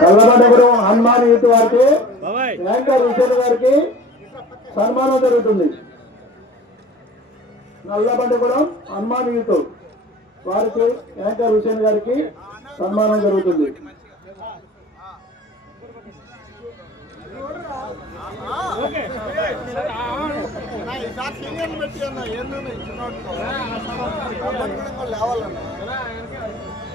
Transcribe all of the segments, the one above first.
కల్లబండపురం Hanuman youth వారికి anchor Vijay గారికి సన్మానం జరుగుతుంది నల్లబండపురం హనుమాన్ యూత్ వారికి యాంకర్ హుసేన్ గారికి సన్మానం జరుగుతుంది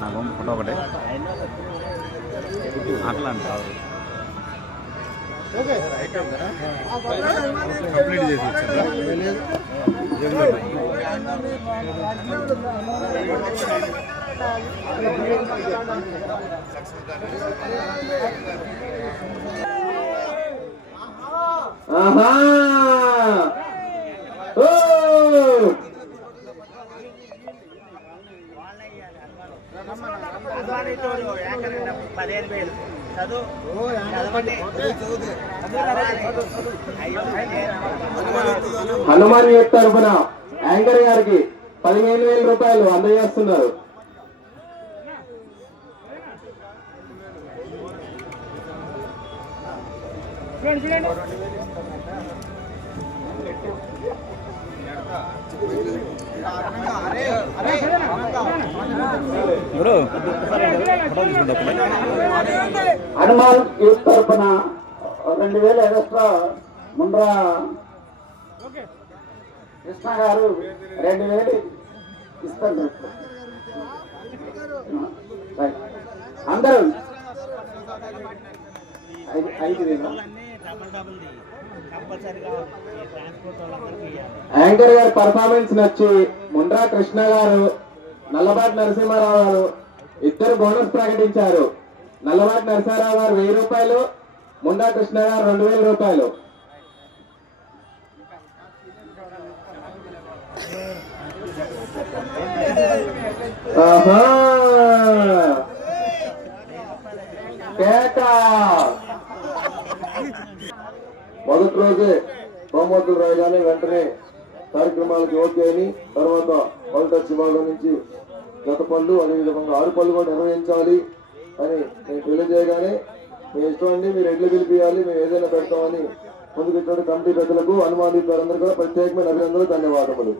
నాకు ఫోటో ఒకటి. అట్లా అంటారు కంప్లీట్ చేసి ఆహా! పదిహేను వేలు. చదువు. చదవండి. హనుమాన్ యూత్ తరఫున యాంకర్ గారికి పదిహేను వేల రూపాయలు అందజేస్తున్నారు. తీసుకుంటా హనుమాన్ యూత్ తరఫున రెండు వేల ఎక్స్ట్రా ముండ్రా కృష్ణ గారు రెండు వేలు ఇస్తారు. అందరూ ఐదు ఐదు వేలు. యాంకర్ గారి పర్ఫార్మెన్స్ నచ్చి ముండ్రా కృష్ణ గారు నల్లబాటి నరసింహారావు గారు ఇద్దరు బోనస్ ప్రకటించారు. నల్లబాటి నరసింహారావు గారు వెయ్యి రూపాయలు ముండా కృష్ణ గారు రెండు వేల రూపాయలు. ఆహా! రోజే బహుమతులు రాయగానే వెంటనే కార్యక్రమాలకు ఓకే అని తర్వాత పల్టచ్ శివాలో నుంచి గత పళ్ళు అదేవిధంగా ఆరు పళ్ళు కూడా నిర్వహించాలి అని నేను తెలియజేయగానే మీ ఇష్టం అండి మీరు ఎడ్లు పిలిపియాలి మేము ఏదైనా పెడతామని ముందుకు కమిటీ పెద్దలకు అనుమానిత వారందరూ కూడా ప్రత్యేకమైన అభినందనలు ధన్యవాదములు.